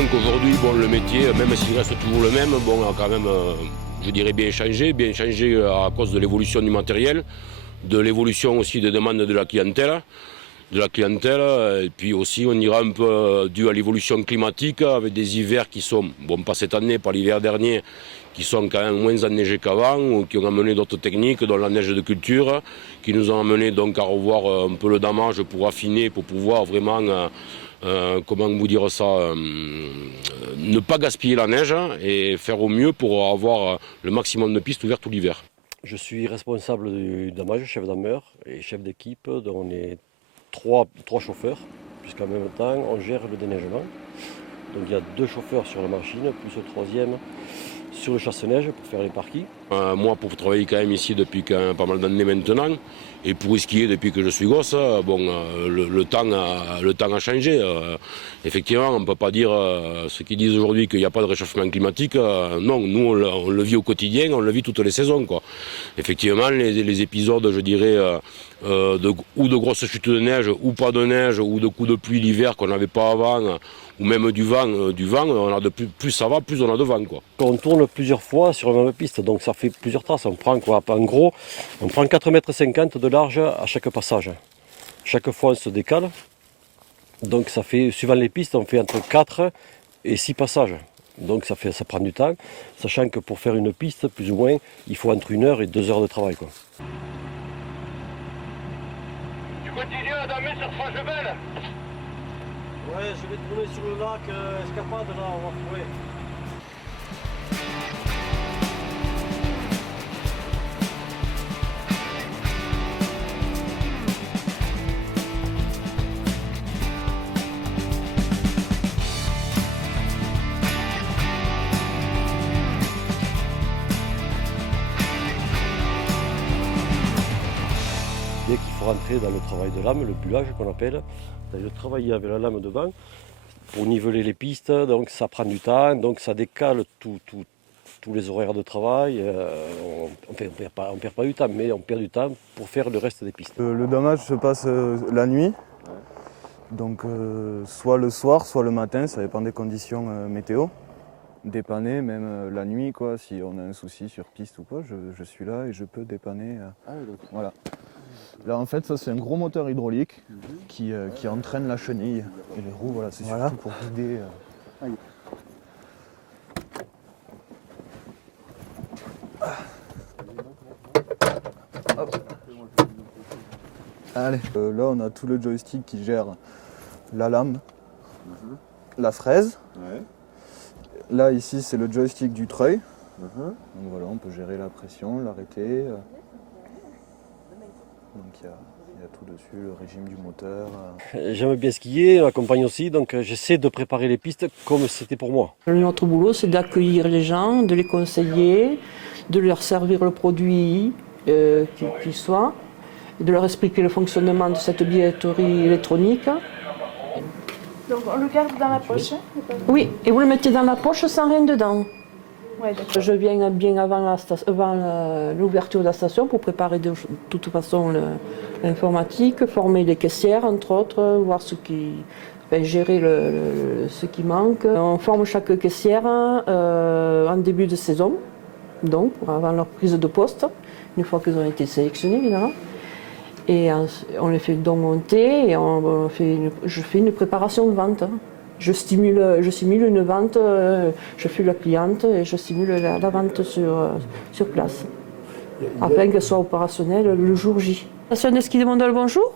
tant qu'aujourd'hui, bon, le métier, même s'il reste toujours le même, bon, a quand même, je dirais, bien changé à cause de l'évolution du matériel, de l'évolution aussi des demandes de la clientèle. Et puis aussi on ira un peu dû à l'évolution climatique avec des hivers qui sont, bon pas cette année, pas l'hiver dernier, qui sont quand même moins enneigés qu'avant, ou qui ont amené d'autres techniques, dont la neige de culture, qui nous ont amené donc à revoir un peu le damage pour affiner, pour pouvoir vraiment, comment vous dire ça, ne pas gaspiller la neige et faire au mieux pour avoir le maximum de pistes ouvertes tout l'hiver. Je suis responsable du damage, chef d'ameur et chef d'équipe, dont on est trois chauffeurs, puisqu'en même temps on gère le déneigement. Donc il y a 2 chauffeurs sur la machine, plus le 3e sur le chasse-neige pour faire les parquets. Moi, pour travailler quand même ici depuis pas mal d'années maintenant, et pour skier depuis que je suis gosse, bon, le temps a changé. Effectivement, on ne peut pas dire ceux qui disent aujourd'hui qu'il n'y a pas de réchauffement climatique. Non, nous, on le vit au quotidien, on le vit toutes les saisons, quoi. Effectivement, les épisodes, je dirais, ou de grosses chutes de neige, ou pas de neige, ou de coups de pluie l'hiver qu'on n'avait pas avant, ou même du vent, on a plus ça va, plus on a de vent, quoi. On tourne plusieurs fois sur la même piste, donc ça fait plusieurs traces. On prend quoi? En gros, on prend 4,50 m de large à chaque passage. Chaque fois on se décale. Donc ça fait, suivant les pistes, on fait entre 4 et 6 passages. Donc ça prend du temps, sachant que pour faire une piste, plus ou moins, il faut entre 1 heure et 2 heures de travail, quoi. Tu continues à damer sur Franchevel? Ouais, je vais tourner sur le lac Escapade, là, on va trouver. Dès qu'il faut rentrer dans le travail de lame, le bulage qu'on appelle, c'est-à-dire travailler avec la lame devant pour niveler les pistes, donc ça prend du temps, donc ça décale tous les horaires de travail. On perd pas du temps, mais on perd du temps pour faire le reste des pistes. Le damage se passe la nuit, donc soit le soir, soit le matin, ça dépend des conditions météo. Dépanner même la nuit, quoi, si on a un souci sur piste ou quoi, je suis là et je peux dépanner. Voilà. Là en fait ça c'est un gros moteur hydraulique qui entraîne la chenille et les roues, voilà, c'est surtout pour guider. Hop. Allez. Là on a tout le joystick qui gère la lame, la fraise. Ouais. Là ici c'est le joystick du treuil. Donc voilà, on peut gérer la pression, l'arrêter. Donc il y a tout dessus, le régime du moteur. J'aime bien skier, ma compagne aussi, donc j'essaie de préparer les pistes comme c'était pour moi. Notre boulot, c'est d'accueillir les gens, de les conseiller, de leur servir le produit qui soit, de leur expliquer le fonctionnement de cette billetterie électronique. Donc on le garde dans la poche? Oui, et vous le mettez dans la poche sans rien dedans. Ouais, d'accord. Je viens bien avant l'ouverture de la station pour préparer de toute façon l'informatique, former les caissières entre autres, voir gérer ce qui manque. On forme chaque caissière en début de saison, donc avant leur prise de poste, une fois qu'ils ont été sélectionnés évidemment. Et on les fait donc monter et je fais une préparation de vente. Je simule une vente, je suis la cliente et je simule la vente sur place, afin qu'elle soit opérationnelle le jour J. La station de ski de Mondol, bonjour.